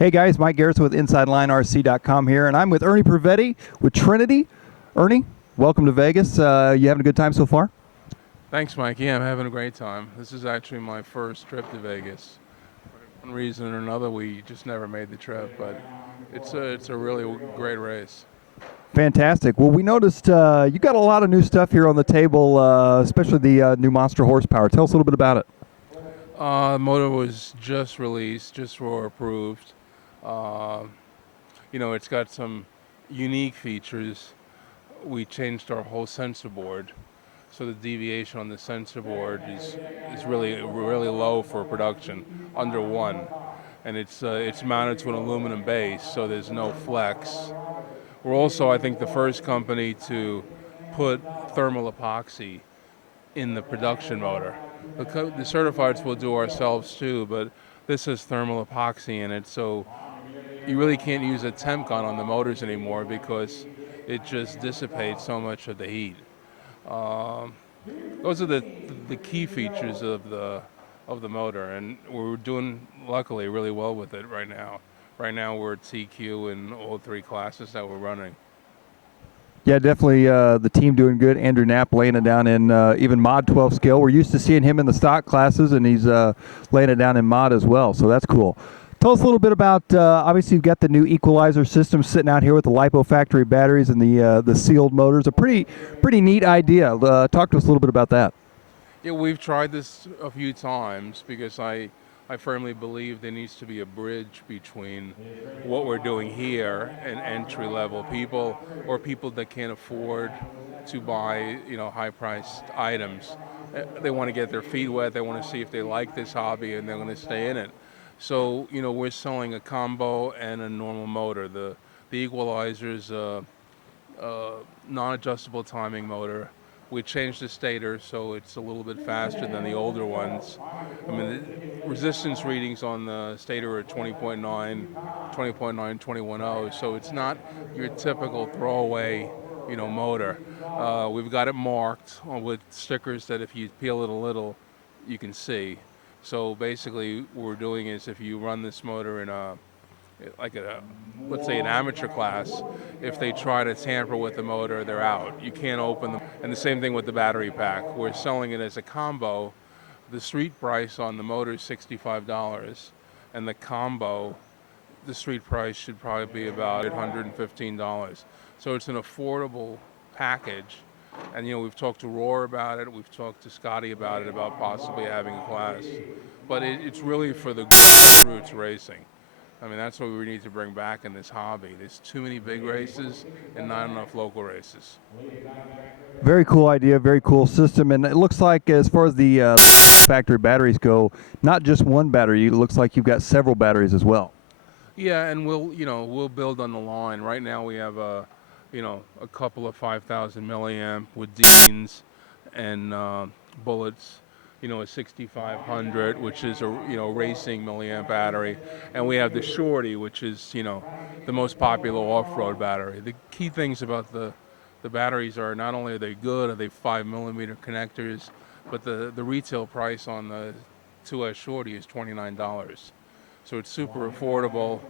Hey guys, Mike Garrison with InsideLineRC.com here, and I'm with Ernie Provetti with Trinity. Ernie, welcome to Vegas. You having a good time so far? Thanks, Mike. Yeah, I'm having a great time. This is actually my first trip to Vegas. For one reason or another, we just never made the trip, but it's a really great race. Fantastic. Well, we noticed you got a lot of new stuff here on the table, especially the new Monster horsepower. Tell us a little bit about it. The motor was just released, just were approved. Uh, it's got some unique features. We changed our whole sensor board, so the deviation on the sensor board is really low for production, under 1. And it's mounted to an aluminum base, so there's no flex. We're also, I think, the first company to put thermal epoxy in the production motor. The certifieds will do ourselves too, but this has thermal epoxy in it, so you really can't use a temp gun on the motors anymore because it just dissipates so much of the heat. Um, those are the key features of the motor, and we're doing luckily really well with it right now. Right now we're at TQ in all 3 classes that we're running. Yeah, definitely the team doing good. Andrew Knapp laying it down in even Mod 12 scale. We're used to seeing him in the stock classes, and he's laying it down in Mod as well, so that's cool. Tell us a little bit about, obviously you've got the new Equalizer system sitting out here with the LiPo factory batteries and the sealed motors. A pretty neat idea. Talk to us a little bit about that. Yeah, we've tried this a few times because I firmly believe there needs to be a bridge between what we're doing here and entry level people, or people that can't afford to buy, high-priced items. They want to get their feet wet. They want to see if they like this hobby and they're going to stay in it. So, we're selling a combo and a normal motor. The Equalizer's uh, non-adjustable timing motor. We changed the stator so it's a little bit faster than the older ones. I mean, the resistance readings on the stator are 20.9, 20.9, 21.0, so it's not your typical throwaway, motor. We've got it marked with stickers that if you peel it a little, you can see. So basically, what we're doing is if you run this motor in let's say an amateur class, if they try to tamper with the motor, they're out. You can't open them. And the same thing with the battery pack. We're selling it as a combo. The street price on the motor is $65, and the combo, the street price should probably be about $115. So it's an affordable package. And we've talked to Roar about it. We've talked to Scotty about it, about possibly having a class. But it's really for the grassroots racing. I mean, that's what we need to bring back in this hobby. There's too many big races and not enough local races. Very cool idea, very cool system, and it looks like as far as the factory batteries go, not just one battery. It looks like you've got several batteries as well. Yeah, and we'll build on the line. Right now we have a couple of 5,000 milliamp with Deans and bullets. A 6500, which is a racing milliamp battery, and we have the Shorty, which is the most popular off-road battery. The key things about the batteries are not only are they good, are they 5 millimeter connectors, but the retail price on the 2S Shorty is $29. So it's super affordable,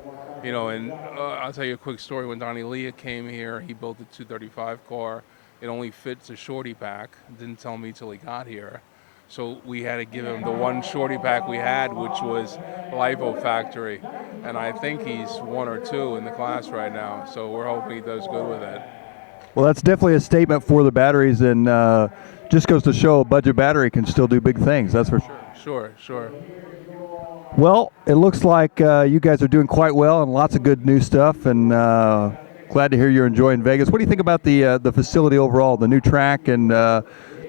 and I'll tell you a quick story. When Donnie Leah came here, he built a 235 car. It only fits a Shorty pack. Didn't tell me till he got here. So we had to give him the one Shorty pack we had, which was LiPo Factory. And I think he's 1 or 2 in the class right now. So we're hoping he does good with it. Well, that's definitely a statement for the batteries, and just goes to show a budget battery can still do big things. That's for sure. Sure. Well, it looks like you guys are doing quite well and lots of good new stuff, and glad to hear you're enjoying Vegas. What do you think about the facility overall, the new track, and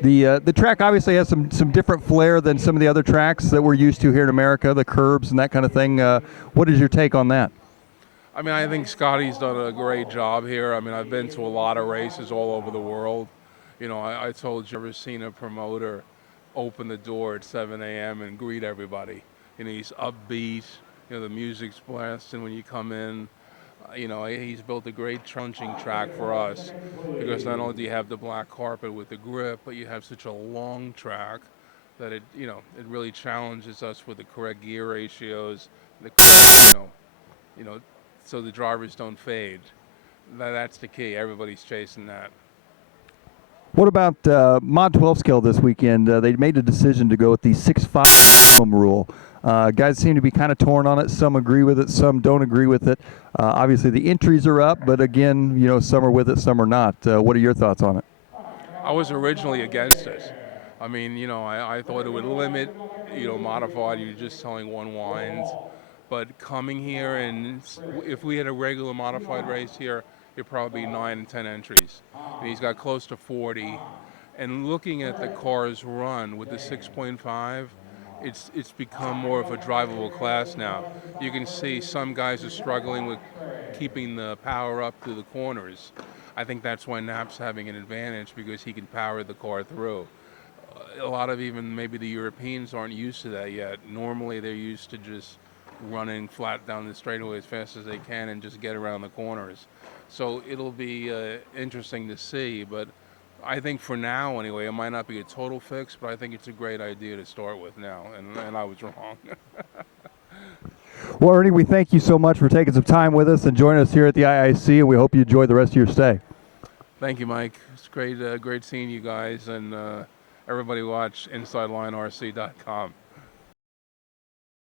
the track obviously has some different flair than some of the other tracks that we're used to here in America, the curbs and that kind of thing. What is your take on that? I mean, I think Scotty's done a great job here. I mean, I've been to a lot of races all over the world. I told you, I've never seen a promoter open the door at 7 a.m. and greet everybody. He's upbeat. The music's blasting when you come in. He's built a great trunching track for us because not only do you have the black carpet with the grip, but you have such a long track that it really challenges us with the correct gear ratios, the correct, you know, so the drivers don't fade. That's the key. Everybody's chasing that. What about Mod 12 scale this weekend? They made a decision to go with the 6.5 minimum rule. Guys seem to be kind of torn on it. Some agree with it, some don't agree with it. Obviously, the entries are up, but again, you know, some are with it, some are not. What are your thoughts on it? I was originally against it. I mean, you know, I thought it would limit, you know, modified. You're just selling one wind. But coming here, and if we had a regular modified race here, it'd probably be 9 and 10 entries. And he's got close to 40. And looking at the cars run with the 6.5, it's become more of a drivable class now. You can see some guys are struggling with keeping the power up through the corners. I think that's why Knapp's having an advantage, because he can power the car through. A lot of even maybe the Europeans aren't used to that yet. Normally they're used to just running flat down the straightaway as fast as they can and just get around the corners. So it'll be interesting to see, but I think for now anyway, it might not be a total fix, but I think it's a great idea to start with now, and I was wrong. Well, Ernie, we thank you so much for taking some time with us and joining us here at the IIC, and we hope you enjoy the rest of your stay. Thank you, Mike. It's great seeing you guys, and everybody watch InsideLineRC.com.